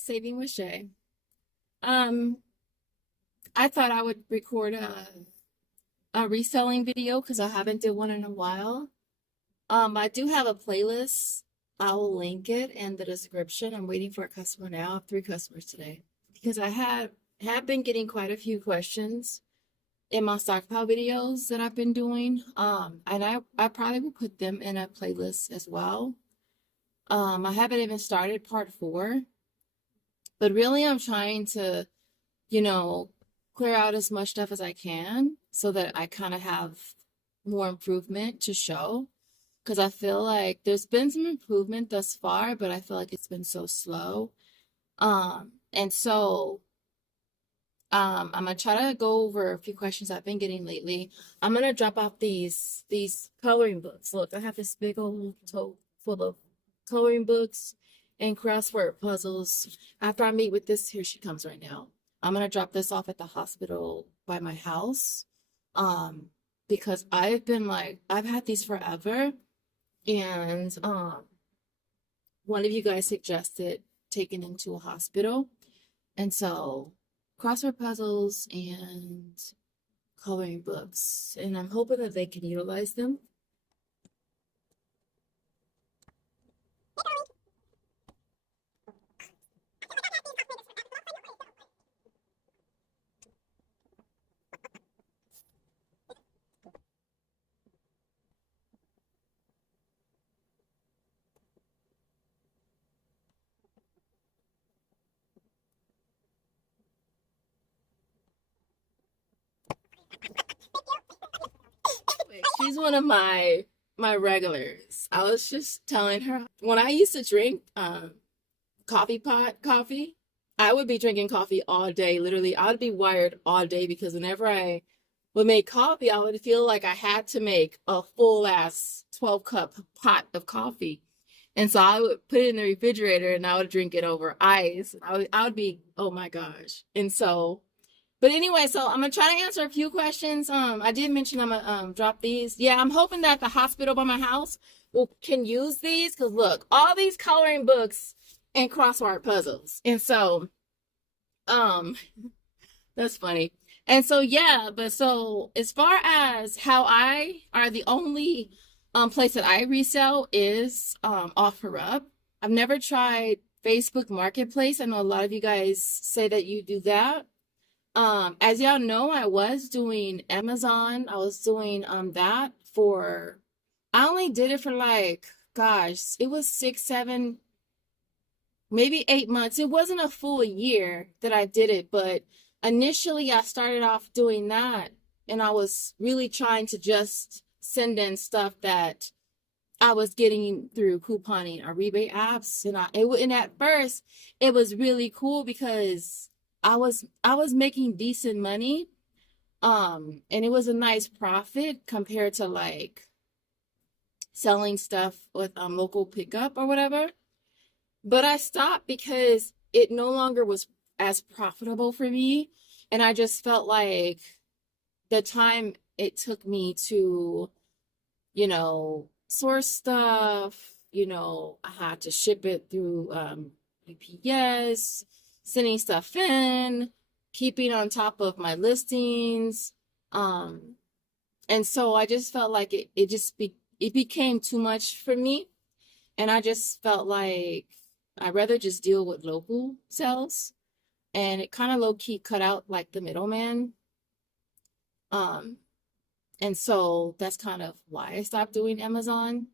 Saving with Shay. Um, I thought I would record a reselling video because I haven't did one in a while. I do have a playlist. I will link it in the description. I'm waiting for a customer now. I have 3 customers today because I have been getting quite a few questions in my stockpile videos that I've been doing. And I probably will put them in a playlist as well. I haven't even started part 4, but really I'm trying to, you know, clear out as much stuff as I can so that I kind of have more improvement to show. Because I feel like there's been some improvement thus far, but I feel like it's been so slow. And so I'm gonna try to go over a few questions I've been getting lately. I'm gonna drop off these coloring books. Look, I have this big old tote full of coloring books and crossword puzzles. After I meet with this, here she comes right now. I'm gonna drop this off at the hospital by my house. Because I've had these forever, and one of you guys suggested taking them to a hospital, and so crossword puzzles and coloring books, and I'm hoping that they can utilize them. She's one of my regulars. I was just telling her when I used to drink coffee, I would be drinking coffee all day. Literally, I would be wired all day because whenever I would make coffee, I would feel like I had to make a full ass 12-cup pot of coffee. And so I would put it in the refrigerator and I would drink it over ice. I would be, oh my gosh. And so, but anyway, so I'm gonna try to answer a few questions. I did mention I'm gonna drop these. Yeah, I'm hoping that the hospital by my house can use these because look, all these coloring books and crossword puzzles. And so, that's funny. And so yeah, but so as far as how I are the only place that I resell is OfferUp. I've never tried Facebook Marketplace. I know a lot of you guys say that you do that. As y'all know, I was doing Amazon. I was doing that for, I only did it for like, gosh, it was 6, 7, maybe 8 months. It wasn't a full year that I did it, but initially I started off doing that, and I was really trying to just send in stuff that I was getting through couponing or rebate apps, and at first it was really cool because I was making decent money, and it was a nice profit compared to like selling stuff with local pickup or whatever. But I stopped because it no longer was as profitable for me, and I just felt like the time it took me to, you know, source stuff, you know, I had to ship it through UPS, sending stuff in, keeping on top of my listings. And so I just felt like it became too much for me. And I just felt like I'd rather just deal with local sales. And it kind of low-key cut out like the middleman. And so that's kind of why I stopped doing Amazon.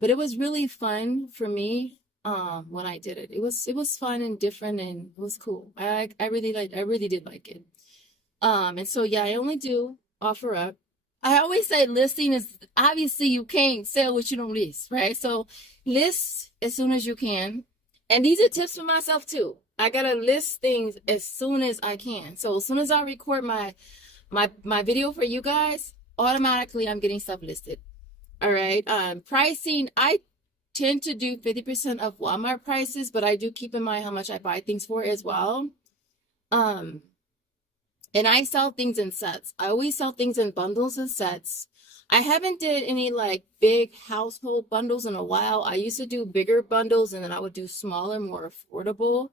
But it was really fun for me when I did it. It was fun and different, and it was cool. I really did like it. And so yeah, I only do OfferUp. I always say listing is obviously you can't sell what you don't list, right? So list as soon as you can. And these are tips for myself too. I gotta list things as soon as I can. So as soon as I record my video for you guys, automatically I'm getting stuff listed. All right. Pricing, I tend to do 50% of Walmart prices, but I do keep in mind how much I buy things for as well. And I sell things in sets. I always sell things in bundles and sets. I haven't did any like big household bundles in a while. I used to do bigger bundles, and then I would do smaller, more affordable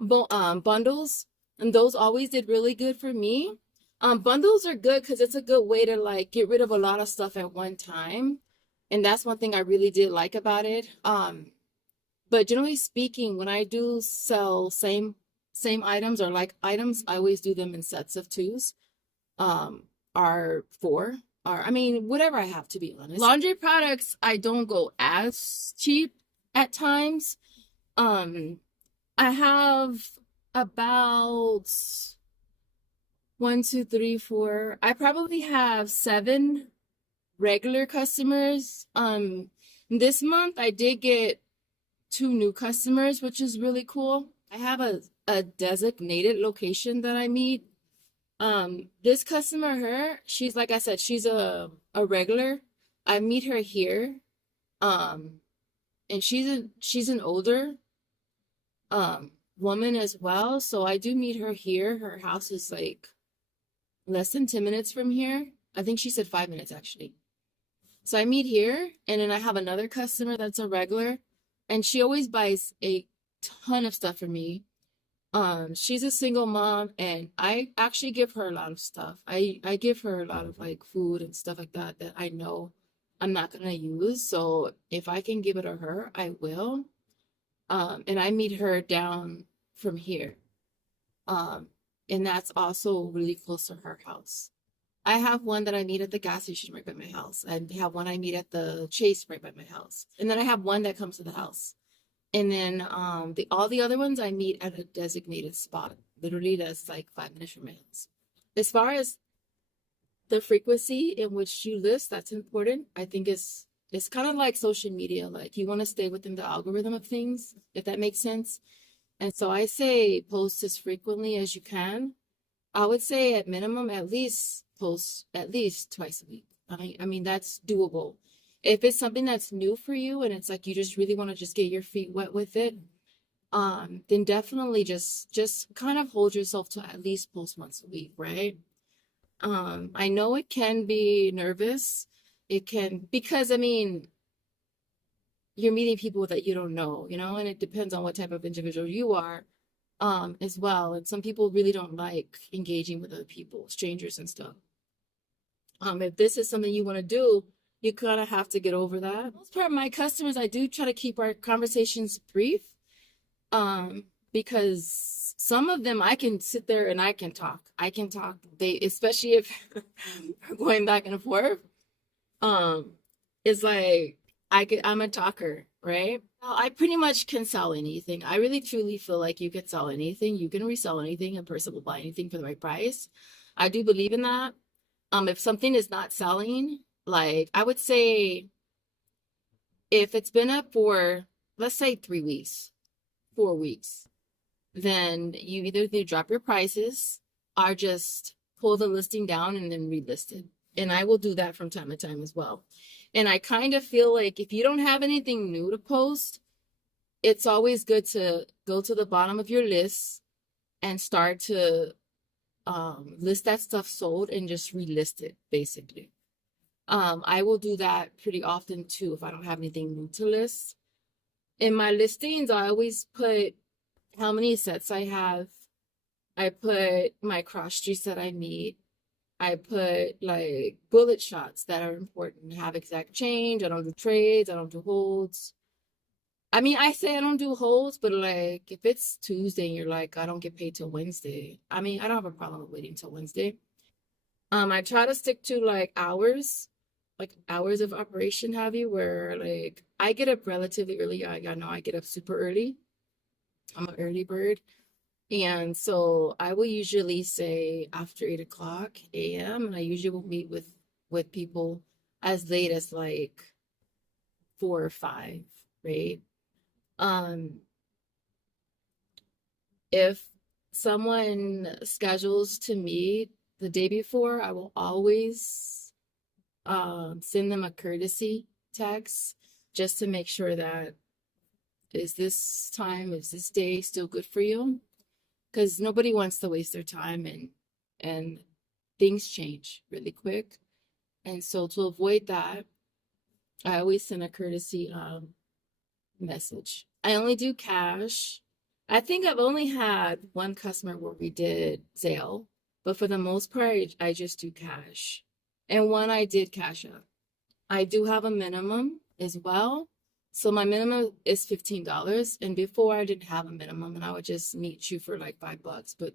bundles, and those always did really good for me. Bundles are good because it's a good way to like get rid of a lot of stuff at one time, and that's one thing I really did like about it. But generally speaking, when I do sell same items or like items, I always do them in sets of twos, or four, or I mean whatever I have, to be honest. Laundry products, I don't go as cheap at times. I have about one, two, three, four. I probably have 7 regular customers. This month I did get 2 new customers, which is really cool. I have a designated location that I meet. This customer, she's like I said, she's a regular. I meet her here. And she's an older woman as well. So I do meet her here. Her house is like less than 10 minutes from here. I think she said 5 minutes actually. So I meet here, and then I have another customer that's a regular, and she always buys a ton of stuff from me. She's a single mom, and I actually give her a lot of stuff. I give her a lot of like food and stuff like that that I know I'm not gonna use. So if I can give it to her, I will. And I meet her down from here. And that's also really close to her house. I have one that I meet at the gas station right by my house. I have one I meet at the Chase right by my house. And then I have one that comes to the house. And then all the other ones I meet at a designated spot. Literally that's like 5 minutes from my house. As far as the frequency in which you list, that's important. I think it's kind of like social media. Like you want to stay within the algorithm of things, if that makes sense. And so I say post as frequently as you can. I would say at minimum, at least post at least twice a week. I mean, that's doable. If it's something that's new for you and it's like you just really want to just get your feet wet with it, then definitely just kind of hold yourself to at least post once a week, right? I know it can be nervous. It can, because I mean, you're meeting people that you don't know, and it depends on what type of individual you are, as well. And some people really don't like engaging with other people, strangers and stuff. If this is something you want to do, you kind of have to get over that. Most part of my customers, I do try to keep our conversations brief, because some of them I can sit there and I can talk. They, especially if we're going back and forth. It's like I'm a talker, right? Well, I pretty much can sell anything. I really truly feel like you can sell anything. You can resell anything. A person will buy anything for the right price. I do believe in that. If something is not selling, like I would say if it's been up for, let's say 3 weeks, 4 weeks, then you either need to drop your prices or just pull the listing down and then relist it. And I will do that from time to time as well. And I kind of feel like if you don't have anything new to post, it's always good to go to the bottom of your list and start to list that stuff sold and just relist it, basically. I will do that pretty often too if I don't have anything new to list. In my listings, I always put how many sets I have. I put my cross streets that I meet. I put like bullet shots that are important, have exact change. I don't do trades. I don't do holds. I mean, I say I don't do holds, but like if it's Tuesday and you're like, I don't get paid till Wednesday. I mean, I don't have a problem with waiting till Wednesday. I try to stick to like hours of operation, have you, where like I get up relatively early. I know I get up super early. I'm an early bird. And so I will usually say after 8 o'clock a.m. and I usually will meet with people as late as like 4 or 5, right? If someone schedules to meet the day before, I will always send them a courtesy text just to make sure that is this day still good for you? Because nobody wants to waste their time, and things change really quick. And so to avoid that, I always send a courtesy message. I only do cash. I think I've only had one customer where we did Zelle, but for the most part, I just do cash. And one I did cash up. I do have a minimum as well. So my minimum is $15. And before I didn't have a minimum and I would just meet you for like $5. But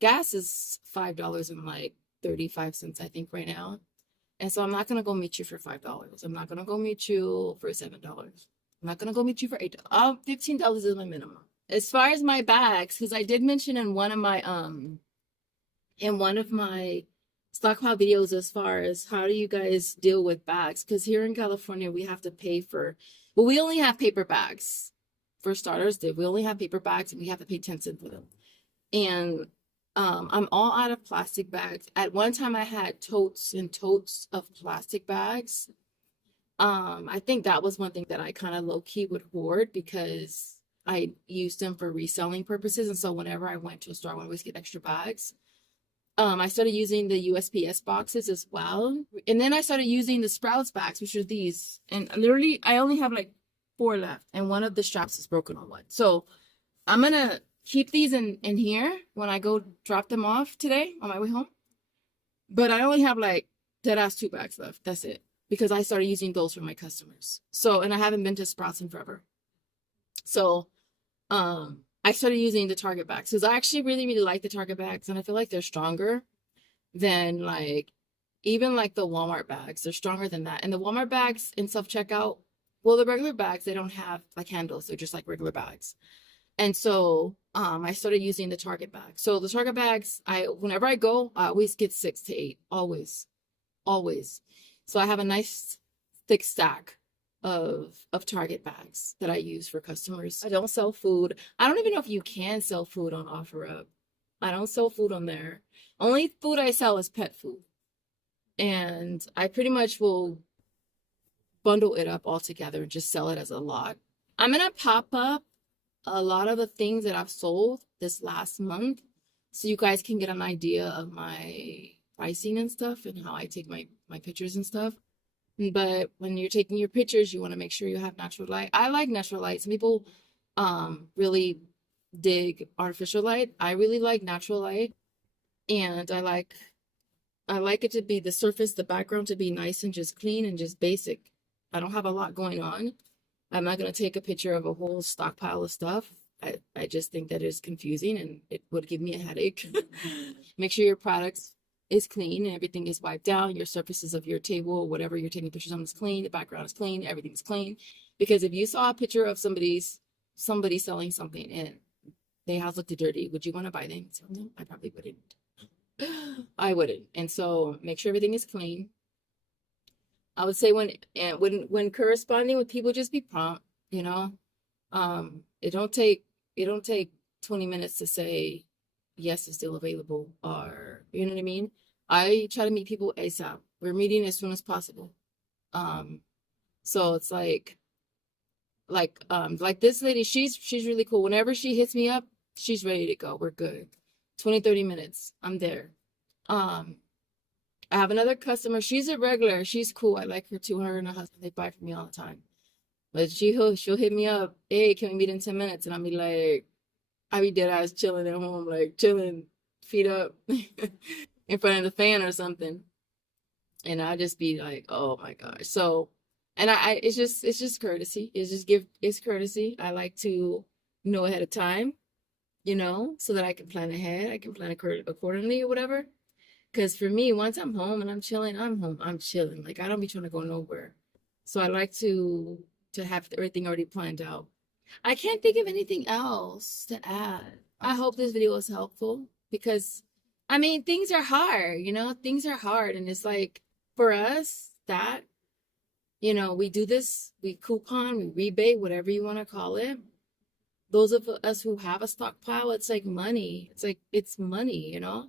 gas is $5 and like 35 cents, I think, right now. And so I'm not gonna go meet you for $5. I'm not gonna go meet you for $7. I'm not gonna go meet you for $8. $15 is my minimum. As far as my bags, because I did mention in one of my stockpile videos as far as how do you guys deal with bags, because here in California we have to pay for, well, we only have paper bags for starters. We only have paper bags and we have to pay 10 cents for them. And I'm all out of plastic bags. At one time I had totes and totes of plastic bags. I think that was one thing that I kind of low-key would hoard because I used them for reselling purposes. And so whenever I went to a store, I would always get extra bags. I started using the USPS boxes as well. And then I started using the Sprouts bags, which are these. And literally, I only have like 4 left. And one of the straps is broken on one. So I'm going to keep these in here when I go drop them off today on my way home. But I only have like dead ass 2 bags left. That's it. Because I started using those for my customers. So, and I haven't been to Sprouts in forever. So, I started using the Target bags because I actually really, really like the Target bags, and I feel like they're stronger than like even like the Walmart bags. They're stronger than that. And the Walmart bags in self-checkout, well, the regular bags, they don't have like handles. They're just like regular bags. And so I started using the Target bags. So the Target bags, whenever I go, I always get 6 to 8. Always. Always. So I have a nice thick stack of Target bags that I use for customers. I don't sell food. I don't even know if you can sell food on OfferUp. I don't sell food on there. Only food I sell is pet food. And I pretty much will bundle it up all together and just sell it as a lot. I'm going to pop up a lot of the things that I've sold this last month so you guys can get an idea of my pricing and stuff and how I take my pictures and stuff. But when you're taking your pictures, you want to make sure you have natural light. I like natural light. Some people really dig artificial light. I really like natural light. And I like it to be the surface, the background to be nice and just clean and just basic. I don't have a lot going on. I'm not going to take a picture of a whole stockpile of stuff. I just think that is confusing and it would give me a headache. Make sure your products is clean and everything is wiped down. Your surfaces of your table, whatever you're taking pictures on, is clean. The background is clean. Everything's clean. Because if you saw a picture of somebody selling something and their house looked dirty, would you want to buy them? So, no, I probably wouldn't. I wouldn't. And so make sure everything is clean. I would say when corresponding with people, just be prompt. You know, it don't take 20 minutes to say yes, it's still available, or you know what I mean. I try to meet people ASAP. We're meeting as soon as possible. So it's like this lady, she's really cool. Whenever she hits me up, she's ready to go. We're good. 20-30 minutes, I'm there. I have another customer. She's a regular. She's cool. I like her too. Her and her husband, they buy from me all the time. But she'll hit me up. Hey, can we meet in 10 minutes? And I'll be like, I be dead eyes chilling at home, like chilling, feet up in front of the fan or something. And I just be like, oh my gosh. So, and it's just courtesy. It's courtesy. I like to know ahead of time, you know, so that I can plan ahead. I can plan accordingly or whatever. Because for me, once I'm home and I'm chilling, I'm home. I'm chilling. Like I don't be trying to go nowhere. So I like to have everything already planned out. I can't think of anything else to add. I hope this video was helpful because, I mean, things are hard, you know, things are hard. And it's like for us that, you know, we do this, we coupon, we rebate, whatever you want to call it. Those of us who have a stockpile, it's like money. It's money, you know?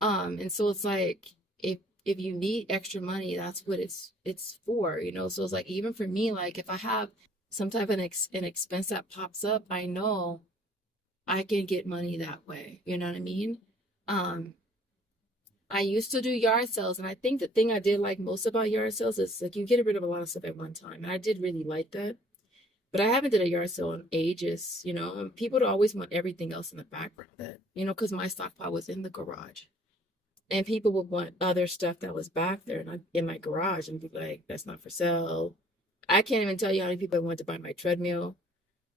And so it's like, if you need extra money, that's what it's for, you know? So it's like, even for me, like if I have some type of an expense that pops up, I know I can get money that way. You know what I mean? I used to do yard sales, and I think the thing I did like most about yard sales is like you get rid of a lot of stuff at one time. And I did really like that. But I haven't did a yard sale in ages, you know, and people would always want everything else in the background that, you know, because my stockpile was in the garage. And people would want other stuff that was back there and in my garage and be like, that's not for sale. I can't even tell you how many people want to buy my treadmill,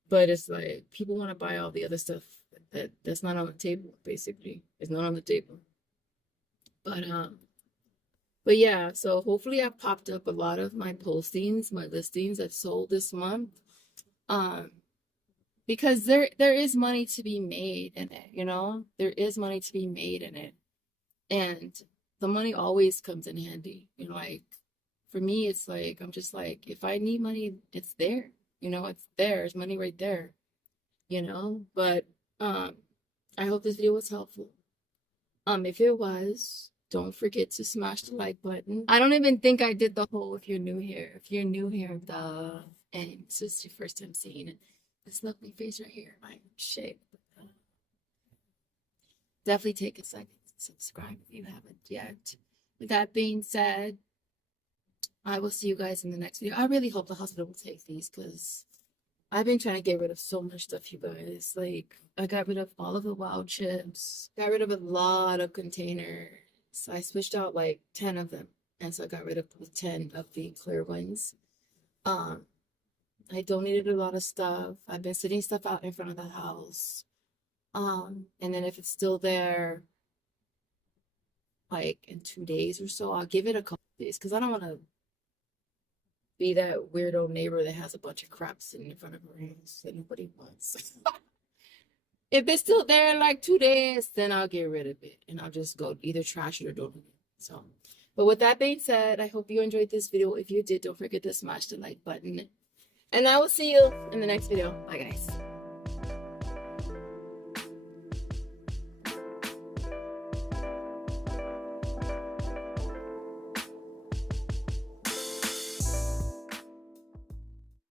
but it's like people want to buy all the other stuff that's not on the table, basically. It's not on the table. But yeah, so hopefully I've popped up a lot of my postings, my listings I've sold this month. Because there is money to be made in it, you know? There is money to be made in it. And the money always comes in handy. You know, like for me, it's like I'm just like, if I need money, it's there. You know, it's there. There's money right there. You know? But I hope this video was helpful. If it was, don't forget to smash the like button. I don't even think I did the whole if you're new here. If you're new here, and this is your first time seeing this lovely face right here, my shape. Definitely take a second to subscribe if you haven't yet. With that being said, I will see you guys in the next video. I really hope the hospital will take these because I've been trying to get rid of so much stuff, you guys. Like, I got rid of all of the wild chips, got rid of a lot of containers. So I switched out like 10 of them. And so I got rid of 10 of the clear ones. I donated a lot of stuff. I've been sitting stuff out in front of the house. And then if it's still there, like in 2 days or so, I'll give it a couple days because I don't want to be that weirdo neighbor that has a bunch of crap sitting in front of her house that nobody wants. If it's still there in like 2 days, then I'll get rid of it and I'll just go either trash it or donate it. So, but with that being said, I hope you enjoyed this video. If you did, don't forget to smash the like button. And I will see you in the next video. Bye, guys.